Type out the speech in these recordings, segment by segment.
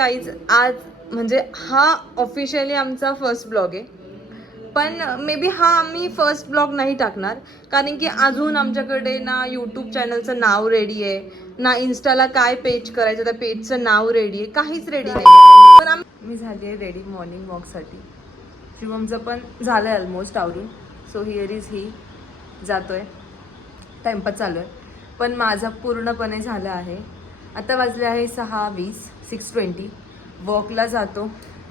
Guys आज म्हणजे हा ऑफिशियली आमचा फर्स्ट ब्लॉग आहे, पण मे बी हा आम्ही फर्स्ट ब्लॉग नाही टाकणार, कारण की अजून आमच्याकडे ना यूट्यूब चॅनलचं नाव रेडी आहे, ना इन्स्टाला काय पेज करायचं त्या पेजचं नाव रेडी आहे, काहीच रेडी नाही. पण मी झाली आहे रेडी मॉर्निंग वॉकसाठी. शिवमचं पण झालं आहे ऑलमोस्ट आवरून. सो हिअर इज ही जातोय, टाइमपास चालू आहे, पण माझा पूर्णपणे झालं आहे. आता वाजले आहे 6:20, 6:20. वॉकला जातो,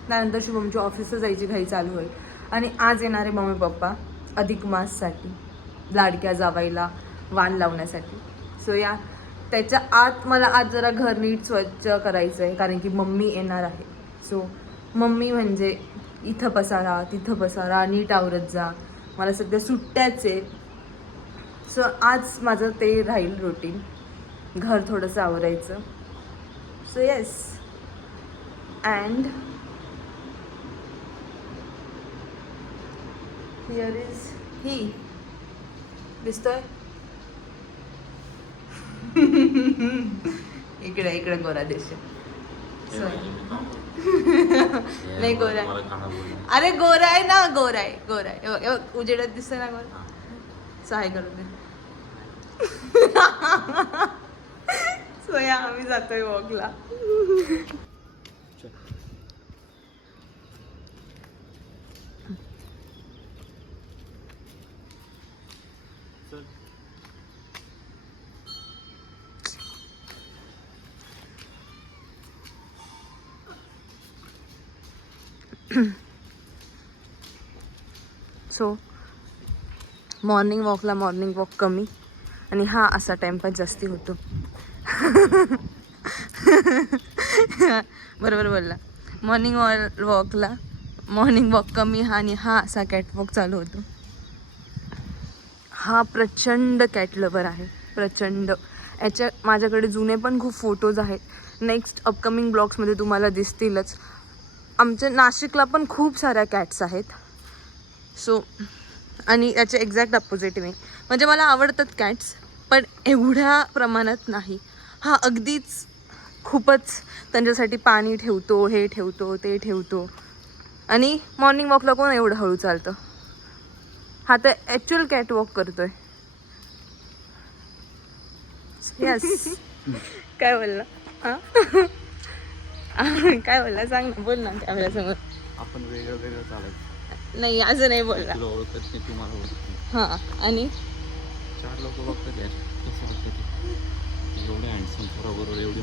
त्यानंतर शुभमची ऑफिसला जायची घाई चालू होईल. आणि आज येणारे मम्मी पप्पा अधिक माससाठी, लाडक्या जावाईला वाण लावण्यासाठी. सो या त्याच्या आत मला आज जरा घर नीट स्वच्छ करायचं आहे, कारण की मम्मी येणार आहे. सो मम्मी म्हणजे इथं पसारा तिथं पसारा, नीट आवरत जा. मला सध्या सुट्ट्याच आहेत. सो आज माझं ते राहील रुटीन, घर थोडंसं आवरायचं. So yes, and here is he. दिसतोय इकडे इकडे गोरा दिसतो. नाही गोरा, अरे गोरा आहे ना, गोरा आहे, गोरा आहे. उजेडात दिसतोय ना गोरा. सहाय करू दे. सोया आम्ही जातोय वॉकला. सो मॉर्निंग वॉक कमी आणि हा असा टाइमपास जास्ती होतो. बरोबर बोलला. मॉर्निंग वॉक कमी आणि हा असा कॅटवॉक चालू होतो. हा प्रचंड कॅट लवर आहे, प्रचंड. माझ्याकडे जुने पण खूप फोटोज आहेत, नेक्स्ट अपकमिंग ब्लॉग्समध्ये तुम्हाला दिसतीलच. आमच्या नाशिकला पण खूप साऱ्या कॅट्स आहेत. सो आणि याचे एक्झॅक्ट अपोजिट मी, म्हणजे मला आवडतात कॅट्स, पण एवढ्या प्रमाणात नाही. हा अगदीच खूपच त्यांच्यासाठी पाणी ठेवतो, हे ठेवतो, ते ठेवतो. आणि मॉर्निंग वॉकला कोण एवढं हळू चालतं. हा तर ॲक्च्युअल कॅट वॉक करतोय. यस. काय बोलला? हां काय बोलला, सांग ना, बोल ना कॅमेऱ्यासमोर. आपण वेगळं वेगळं चालायचं नाही, असं नाही बोलला. तुला ओळखत नाही, तुम्हाला ओळखत. हां, आणि 4 लोक बघतात यार, कसं वाटतं ते. एवढे हँडसम बरोबर, एवढी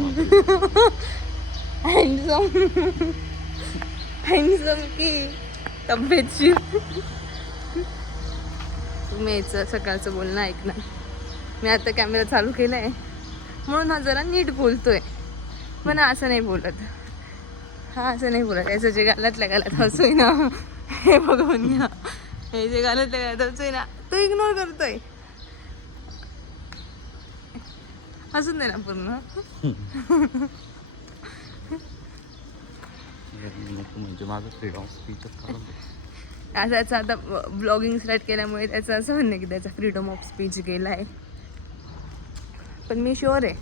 हँडसम की तब्येतशीर. तुम्ही याचं सकाळचं बोलणं ऐकणार. मी आता कॅमेरा चालू केला आहे म्हणून हा जरा नीट बोलतोय, पण असं नाही बोलत. हा असं नाही बोलत. याचं जे गालातल्या गालात हसूय ना, हे बघून घ्या. हे जे गालातल्या गालात हसूय ना, तो इग्नोर करतोय. हसून दे ना पूर्ण. म्हणजे माझं फ्रीडम ऑफ स्पीचच काढून दे. त्याचं आता ब्लॉगिंग स्टार्ट केल्यामुळे त्याचं असं म्हणणं आहे की त्याचा फ्रीडम ऑफ स्पीच गेला आहे. पण मी शुअर आहे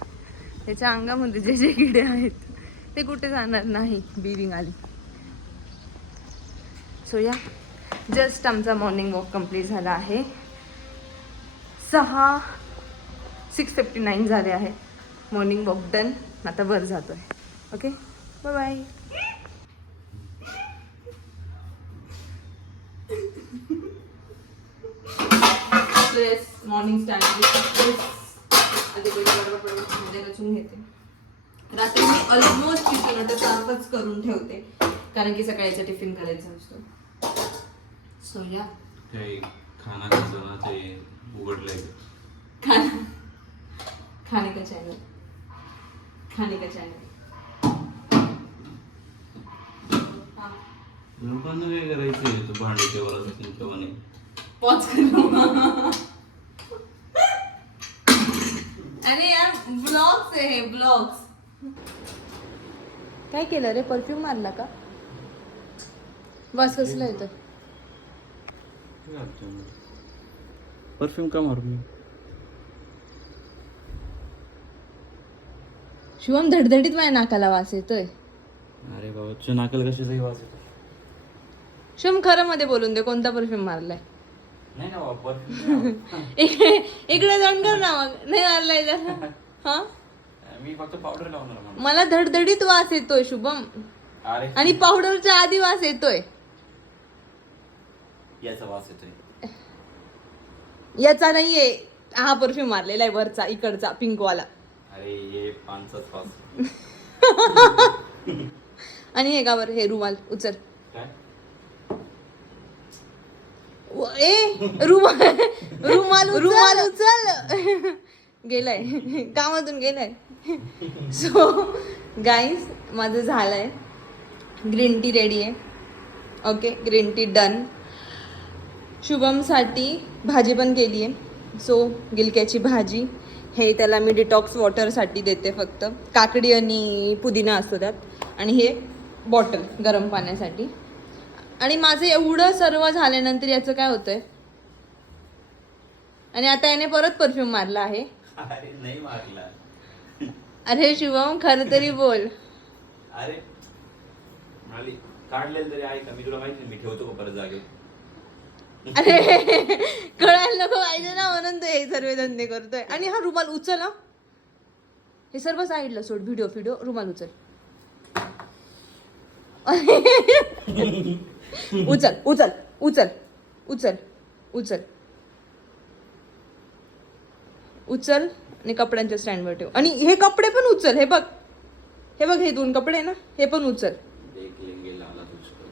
त्याच्या अंगामध्ये जे जे किडे आहेत ते कुठे जाणार नाही बिरिंग आली. सो या जस्ट आमचा मॉर्निंग वॉक कंप्लीट झाला आहे. 6:59 झाले आहे. Morning walk done. आता वर जातोय. Okay, bye bye. Morning start रचून घेते. रात्री मी ऑलमोस्ट किचन साफच करून ठेवते, कारण की सकाळीचा टिफिन करायचा असतो. सो या काही खाना खायचं ते उघडलंय. खाने का चॅनल. लोकांना काय करायचंय, तू भांडे तेव्हा तेव्हा नाही पॉज करो. अरे यार ब्लॉग्स आहे, ब्लॉग्स. काय केलं रे, परफ्यूम मारला का? वास कसला येतो? परफ्यूम का मारू मी? शिवम धडधडीत माझ्या नाकाला वास येतोय. अरे बाबा तुझ्या नाकाला कशाचाही वास येतो. शुभम खरं मध्ये बोलून दे, कोणता परफ्यूम मारलाय? नाही ना वापर. इकडे जाऊन कर ना मग. नाही मारलाय तर हा, मी फक्त पावडर लावणार म्हणून. मला धडधडीत वास येतोय शुभम, अरे आणि पावडरच्या आधी वास येतोय. याचा वास येतोय. याचा नाहीये, हा परफ्यूम मारलेला आहे वरचा, इकडचा पिंकवाला. अरे ये पानचाच वास. आणि हे का बरं, हे रुमाल उचल. काय रुमाल उचल. गेलाय कामातून गेलाय. सो गाईज माझं झालंय, ग्रीन टी रेडी आहे. Okay, green tea done. शुभमसाठी भाजी पण केली आहे. सो गिलक्याची भाजी, हे त्याला मी डिटॉक्स वॉटरसाठी देते फक्त. काकडी आणि पुदिना असतो त्यात, आणि हे बॉटल गरम पाण्यासाठी. आणि माझं एवढं सर्व झाल्यानंतर याचं काय होतंय, आणि आता याने परत परफ्यूम मारला आहे. अरे नाही मारला. अरे शुभम खरं तरी बोल. अरे म्हणाली काढलेलं तरी आहे का? मी तुला माहिती मी ठेवतो का परत जागेवर? अरे कळायला नको पाहिजे ना, म्हणून तो हे सर्व धंदे करतोय. आणि हा रुमाल उचल हा, हे सर्व साईडला सोड. व्हिडिओ रुमाल उचल. उचल उचल उचल उचल उचल उचल आणि कपड्यांच्या स्टँडवर ठेव. आणि हे कपडे पण उचल. हे बघ, हे बघ, हे 2 कपडे ना, हे पण उचल. देख लेंगे लाला तुझको.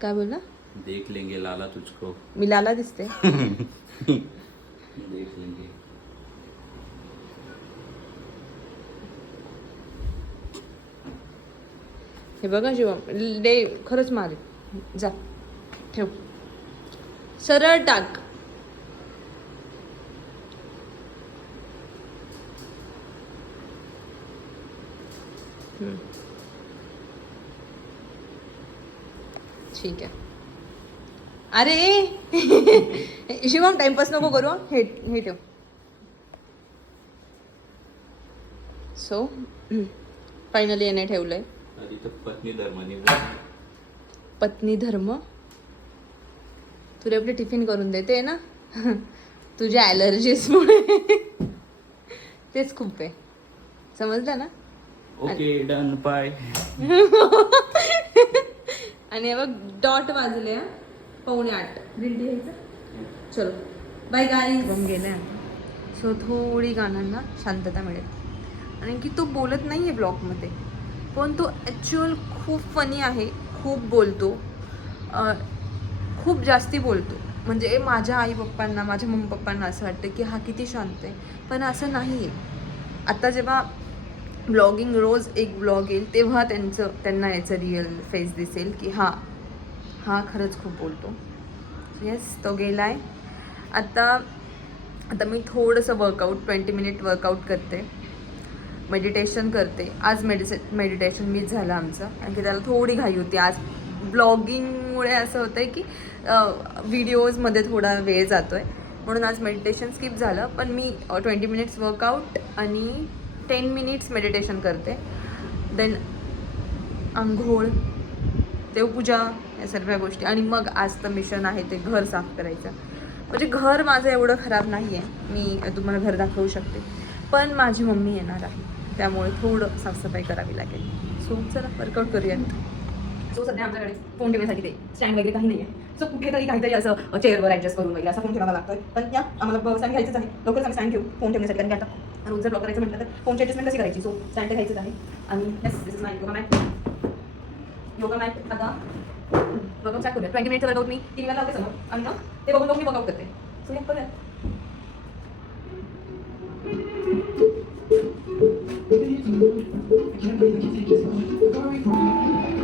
काय बोलला? देख लेंगे लाला तुझको. मी लाला दिसते? देख लेंगे. हे बघा शिवम, डे खरंच मारे. जा ठेव, सरळ टाक. ठीक आहे. अरे शिवम टाइमपास नको करू. हे ठेव. सो फायनली याने ठेवलंय. पत्नी धर्म. पत्नी धर्म. तुला आपले टिफिन करून देते ना तुझ्या ॲलर्जीजमुळे. तेच खूप आहे, समजलं ना? Okay done by. आणि बघ डॉट वाजले 7:45. ग्रीन टी घ्यायचं. चलो बाय गाईज. गेले. सो थोडी गाण्यांना शांतता मिळेल. आणि की तो बोलत नाही आहे ब्लॉगमध्ये, पण तो ॲक्च्युअल खूप फनी आहे. खूप बोलतो, खूप जास्ती बोलतो. म्हणजे माझ्या आई पप्पांना, माझ्या मम्मी पप्पांना असं वाटतं की हा किती शांत आहे, पण असं नाही आहे. आता जेव्हा ब्लॉगिंग, रोज एक ब्लॉग येईल, तेव्हा त्यांना याचं रिअल फेस दिसेल की हा खरंच खूप बोलतो. येस, तो गेला आहे. आता मी थोडंसं वर्कआउट, 20 मिनिट वर्कआउट करते, मेडिटेशन करते. आज मेडिटेशन मिस झालं आमचं, कारण की त्याला थोडी घाई होती. आज ब्लॉगिंगमुळे असं होतं आहे की व्हिडिओजमध्ये थोडा वेळ जातो आहे, म्हणून आज मेडिटेशन स्किप झालं. पण मी 20 मिनिट्स वर्कआउट आणि 10 मिनिट्स मेडिटेशन करते. देन आंघोळ, देवपूजा, या सर्व गोष्टी. आणि मग आज तर मिशन आहे ते घर साफ करायचं. म्हणजे घर माझं एवढं खराब नाही आहे, मी तुम्हाला घर दाखवू शकते, पण माझी मम्मी येणार आहे, त्यामुळे थोडं साफसफाई करावी लागेल. सो चला वर्कआउट करूयात. सो सध्या आमच्याकडे फोन ठेवण्यासाठी ते स्टँड वगैरे काही नाही आहे. सो कुठेतरी काहीतरी असं चेअरवर ॲडजस्ट करून वगैरे असा फोन ठेवावा लागतोय. पण या आम्हाला स्टँड घ्यायचंच आहे, लवकरच आम्ही स्टँड घेऊ फोन ठेवण्यासाठी. कारण की आता रोज जर ब्लॉग करायचं म्हटलं तर फोनची ॲडजस्टमेंट कशी करायची. सो स्टँड घ्यायचंच आहे. आणि yes, this is my yoga mat. आता वर्कआउट स्टार्ट करूया. 20 मिनिटचं वर्कआउट मी 3 वेळा लावते समोर, आणि ना ते बघून मी वर्कआउट करते. सो या करूया.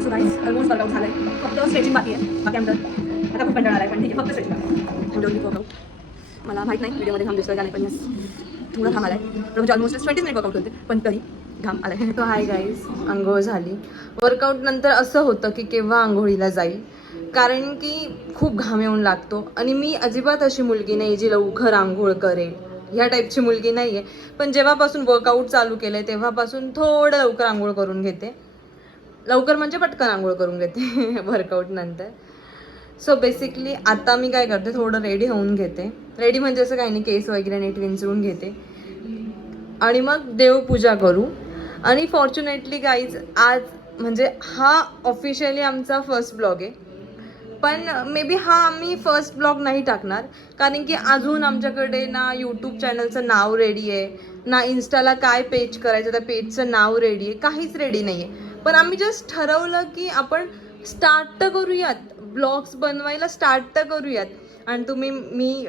सो गाईस, ऑलमोस्ट वर्कआउट झालं आहे, फक्त स्ट्रेचिंग बाकी आहे. बाकी आमचं आता खूप कंटाळा आला आहे, पण ठीक आहे, फक्त स्ट्रेचिंग बाकी आहे. वर्कआउट मला माहीत नाही व्हिडिओमध्ये घाम दिसतोय का नाही, पण यस थोडा घाम आला आहे. म्हणजे ऑलमोस्ट 20 मिनिट वर्कआउट करते, पण तरी घाम आला आहे. तो हाय गाईज, आंघोळ झाली. वर्कआउट नंतर असं होतं की केव्हा आंघोळीला जाईल, कारण की खूप घाम येऊन लागतो. आणि मी अजिबात अशी मुलगी नाही जी लवकर आंघोळ करेल, ह्या टाईपची मुलगी नाही आहे. पण जेव्हापासून वर्कआउट चालू केलं आहे तेव्हापासून थोडं लवकर आंघोळ करून घेते. लवकर म्हणजे पटकन आंघोळ करून घेते वर्कआउट नंतर. सो बेसिकली आता मी काय करते, थोडं रेडी होऊन घेते. रेडी म्हणजे असं काही नाही, केस वगैरे नीट विंचरून घेते आणि मग देवपूजा करू. आणि फॉर्च्युनेटली गाईज आज म्हणजे हा ऑफिशियली आमचा फर्स्ट ब्लॉग आहे. पण मे बी हा आम्ही फर्स्ट ब्लॉग नाही टाकणार, कारण की अजून आमच्याकडे ना यूट्यूब चॅनलचं नाव रेडी आहे, ना इन्स्टाला काय पेज करायचं त्या पेजचं नाव रेडी आहे, काहीच रेडी नाही आहे. पण आम्ही जस्ट ठरवलं की आपण स्टार्ट तर करूयात, ब्लॉग्स बनवायला स्टार्ट तर करूयात. आणि मी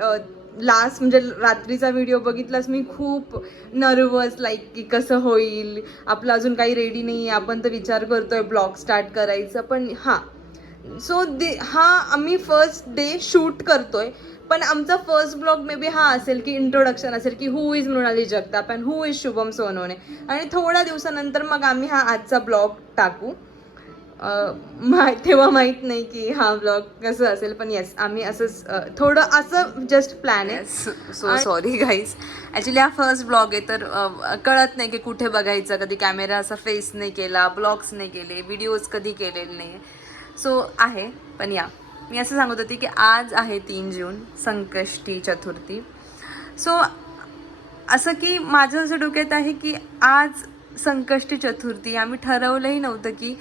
लास्ट म्हणजे रात्रीचा व्हिडिओ बघितलास, मी खूप नर्वस लाईक की कसं होईल, आपलं अजून काही रेडी नाही आहे, आपण तर विचार करतोय ब्लॉग स्टार्ट करायचं. पण हां, सो हा आम्ही फर्स्ट डे शूट करतोय. पण आमचा फर्स्ट ब्लॉग मे बी हा असेल की इंट्रोडक्शन असेल की who is Mrunali Jagtap and who is Shubham Sonawane. आणि थोड्या दिवसानंतर मग आम्ही हा आजचा ब्लॉग टाकू. तेव्हा माहीत नाही की हा ब्लॉग कसं असेल, पण येस आम्ही असंच थोडं असं जस्ट प्लॅन आहे. सो सॉरी गाईज, ॲक्च्युली हा फर्स्ट ब्लॉग आहे तर कळत नाही की कुठे बघायचं, कधी कॅमेरा असा फेस नाही केला, ब्लॉग्स नाही केले, व्हिडिओज कधी केलेले नाही. सो आहे. पण या मी असं सांगत होते की आज आहे 3 जून, संकष्टी चतुर्थी. सो असं की माझं असं डोक्यात आहे की आज संकष्टी चतुर्थी, आम्ही ठरवलंही नव्हतं की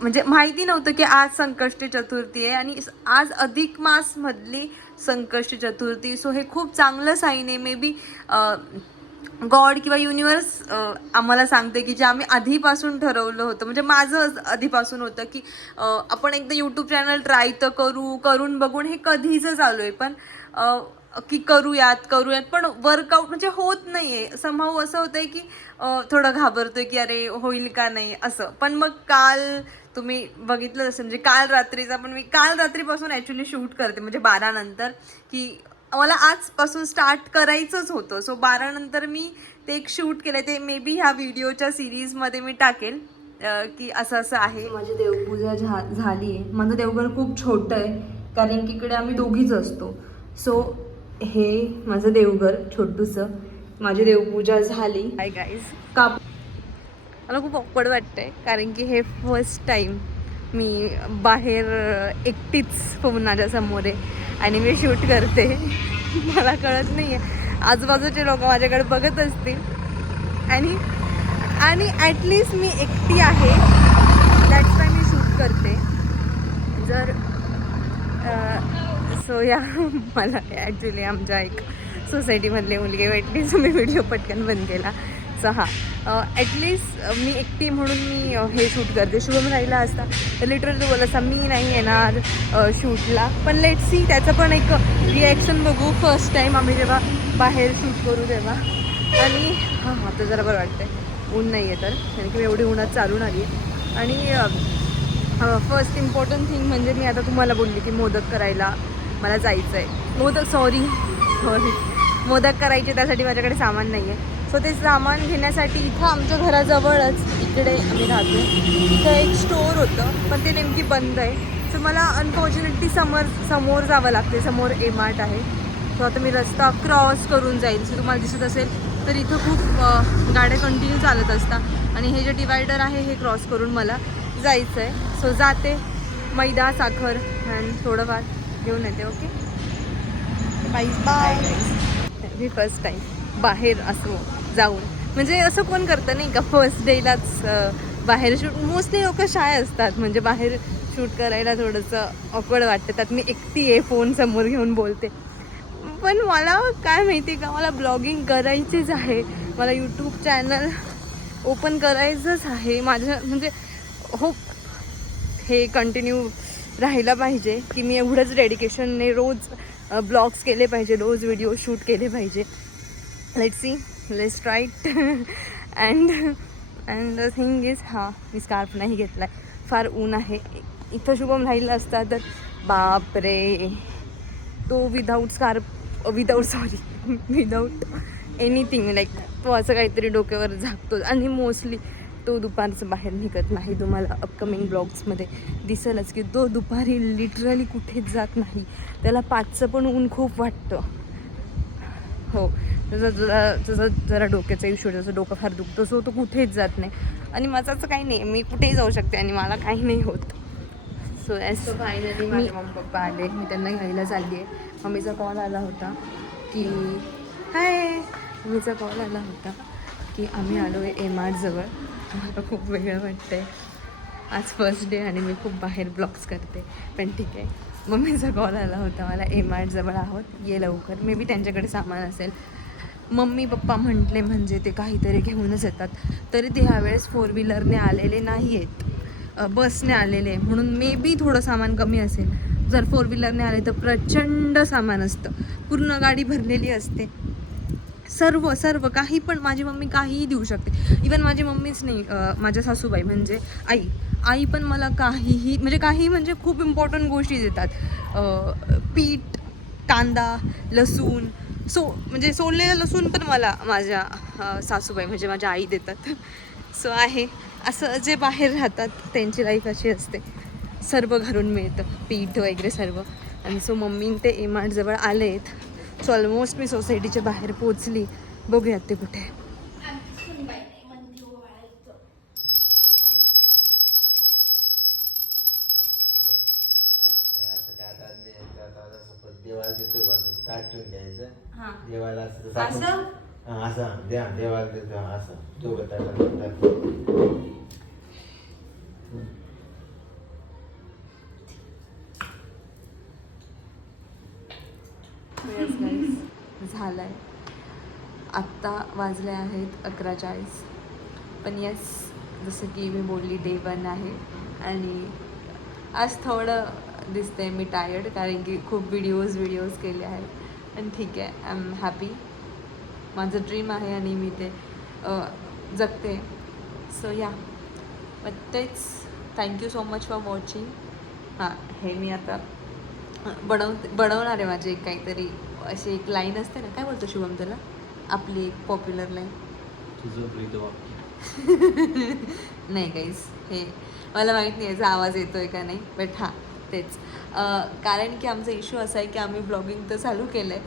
म्हणजे माहिती नव्हतं की आज संकष्टी चतुर्थी आहे आणि आज अधिक मासमधली संकष्टी चतुर्थी. सो हे खूप चांगलं साईन आहे. मे बी गॉड किंवा युनिवर्स आम्हाला सांगते की जे आम्ही आधीपासून ठरवलं होतं, म्हणजे माझं आधीपासून होतं की आपण एकदा यूट्यूब चॅनल ट्राय तर करून बघून हे कधीचं चालू आहे. पण की करूयात पण वर्कआउट म्हणजे होत नाही आहे. समहाऊ असं होतं आहे की थोडं घाबरतोय की अरे होईल का नाही असं. पण मग काल तुम्ही बघितलं असेल, म्हणजे काल रात्रीचा पण मी काल रात्रीपासून ॲक्च्युली शूट करते, म्हणजे 12 नंतर की मला आजपासून स्टार्ट करायचंच होतं. सो 12 नंतर मी ते एक शूट केलं. ते मे बी ह्या व्हिडिओच्या सिरीजमध्ये मी टाकेल की असं असं आहे. माझी देवपूजा झाली आहे. माझं देवघर खूप छोटं आहे कारण की इकडे आम्ही दोघीच असतो. सो हे माझं देवघर छोटूसं, माझी देवपूजा झाली. हाय गाईज, मला खूप ऑकवर्ड वाटतंय कारण की हे फर्स्ट टाईम मी बाहेर एकटीच माझ्या समोर आहे आणि मी शूट करते. मला कळत नाही आहे, आजूबाजूचे लोक माझ्याकडे बघत असतील आणि ॲटलिस्ट मी एकटी आहे, दॅट्स वाय मी शूट करते. जर सो या मला ॲक्च्युली आमच्या एक सोसायटीमधली मुलगी भेटली, सो मी व्हिडिओ पटकन बंद केला. सो हां, ॲटलिस्ट मी एकटी म्हणून मी हे शूट करते. शुभम राहिला असता तर लिटरली बोल असता मी नाही येणार शूटला. पण लेट सी, त्याचं पण एक रिॲक्शन बघू. फर्स्ट टाईम आम्ही जेव्हा बाहेर शूट करू तेव्हा. आणि हां आता जरा बरं वाटतं, ऊन नाही आहे तर, कारण की मी एवढी उन्हात चालून आली. आणि फर्स्ट इम्पॉर्टंट थिंग म्हणजे मी आता तुम्हाला बोलली की मोदक करायला मला जायचं आहे. मोदक करायचे, त्यासाठी माझ्याकडे सामान नाही आहे. सो ते सामान घेण्यासाठी इथं आमच्या घराजवळच, इकडे आम्ही राहतो, इथं एक स्टोअर होतं पण ते नेमकी बंद आहे. सो मला अनफॉर्च्युनेटली समोर जावं लागते. समोर ए-मार्ट आहे. सो आता मी रस्ता क्रॉस करून जाईल. सो तुम्हाला दिसत असेल तर इथं खूप गाड्या कंटिन्यू चालत असतात आणि हे जे डिवायडर आहे हे क्रॉस करून मला जायचं आहे. सो जाते, मैदा, साखर अँड थोडंफार घेऊन येते. Okay bye bye. मी फर्स्ट टाईम बाहेर असो जाऊन, म्हणजे असं कोण करतं नाही का फर्स्ट डेलाच बाहेर शूट. मोस्टली लोक शाय असतात, म्हणजे बाहेर शूट करायला थोडंसं ऑकवर्ड वाटतं. त्यात मी एकटी आहे, फोन समोर घेऊन बोलते. पण मला काय माहिती का, मला ब्लॉगिंग करायचीच आहे, मला यूट्यूब चॅनल ओपन करायचंच आहे. माझं म्हणजे होप हे कंटिन्यू राहिलं पाहिजे की मी एवढंच डेडिकेशनने रोज ब्लॉग्स केले पाहिजे, रोज व्हिडिओ शूट केले पाहिजे. Let's see, let's try it. And the thing is, हां मी स्कार्फ नाही घेतला आहे, फार ऊन आहे. इथं शुभम राहिला असता तर बापरे, तो विदाऊट एनिथिंग लाईक तो असं काहीतरी डोक्यावर झाकतो. आणि मोस्टली तो दुपारचं बाहेर निघत नाही. तुम्हाला अपकमिंग ब्लॉग्समध्ये दिसेलच की तो दुपारी लिटरली कुठेच जात नाही. त्याला 5चं पण ऊन खूप वाटतं. हो, जसं जरा डोक्याचा इश्यू, जसं डोकं फार दुखतं, सो तो कुठेच जात नाही. आणि माझं असं काही नाही, मी कुठेही जाऊ शकते आणि मला काही नाही होत. सो एस फायनली माझे मम्मी पप्पा आले, मी त्यांना घ्यायला चालली आहे. मम्मीचा कॉल आला होता की मम्मीचा कॉल आला होता की आम्ही आलो आहे MRजवळ. मला खूप वेगळं वाटतं आहे, आज फर्स्ट डे आणि मी खूप बाहेर ब्लॉग्स करते, पण ठीक आहे. मम्मीचा कॉल आला होता मला, MRजवळ आहोत, ये लवकर. मे बी त्यांच्याकडे सामान असेल. मम्मी पप्पा म्हटले म्हणजे ते काहीतरी घेऊनच येतात. तरी ते ह्यावेळेस 4 व्हीलरने आलेले नाही आहेत, बसने आलेले, म्हणून मे बी थोडं सामान कमी असेल. जर 4 व्हीलरने आले तर प्रचंड सामान असतं, पूर्ण गाडी भरलेली असते. सर्व काही पण माझी मम्मी काहीही देऊ शकते. इवन माझी मम्मीच नाही, माझ्या सासूबाई म्हणजे आई पण मला काहीही म्हणजे खूप इम्पॉर्टंट गोष्टी देतात. पीठ, कांदा, लसूण, म्हणजे सोललेलं लसूण पण मला माझ्या सासूबाई म्हणजे माझ्या आई देतात. सो आहे असं, जे बाहेर राहतात त्यांची लाईफ अशी असते, सर्व घरून मिळतं, पीठ वगैरे सर्व. आणि सो मम्मी ते MRजवळ आले आहेत. सो ऑलमोस्ट मी सोसायटीच्या बाहेर पोचली, बघूयात ते कुठे. देवाला देतोय बाजून ताट ठेवून द्यायचं. हां. देवाला असं असं? असं द्या, देवाला देतो असं दोघं ताटात. झालं आहे, आत्ता वाजले आहेत 11:40. पण येस, जसं की मी बोलली, डे 1 आहे आणि आज थोडं दिसतंय मी टायर्ड, कारण की खूप व्हिडिओज केले आहेत. आणि ठीक आहे, आय एम हॅपी. माझं ड्रीम आहे आणि मी ते जगते. सो या, मग तेच. Thank you so much for watching. हां, हे मी आता बनवणार आहे माझी एक काहीतरी अशी एक लाईन असते ना, काय बोलतो शुभम त्याला, आपली एक पॉप्युलर लाईन. तुझं ब्रीद वाक्य. नाही गाईज, हे मला माहीत नाही याचा आवाज येतो आहे का नाही, बट हां तेच. कारण की आमचा इश्यू असा आहे की आम्ही ब्लॉगिंग तर चालू केलं आहे,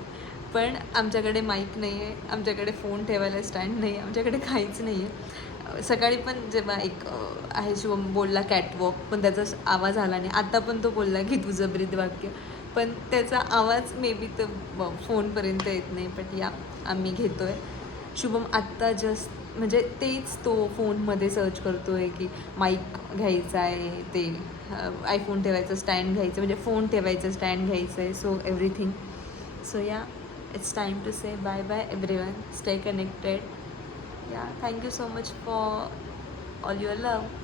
पण आमच्याकडे माईक नाही आहे, आमच्याकडे फोन ठेवायला स्टँड नाही आहे, आमच्याकडे काहीच नाही आहे. सकाळी पण जेव्हा एक आहे शिवम बोलला कॅटवॉक, पण त्याचा आवाज आला नाही. आता पण तो बोलला की तुझं ब्रीद वाक्य, पण त्याचा आवाज मे बी तर फोनपर्यंत येत नाही. बट या, आम्ही घेतो आहे. शुभम आत्ता जस्ट म्हणजे तेच तो फोनमध्ये सर्च करतो आहे की माईक घ्यायचा आहे, ते आयफोन ठेवायचं स्टँड घ्यायचं, म्हणजे फोन ठेवायचं स्टँड घ्यायचं आहे. So everything. So yeah, it's time to say bye bye everyone. Stay connected. Yeah, thank you so much for all your love.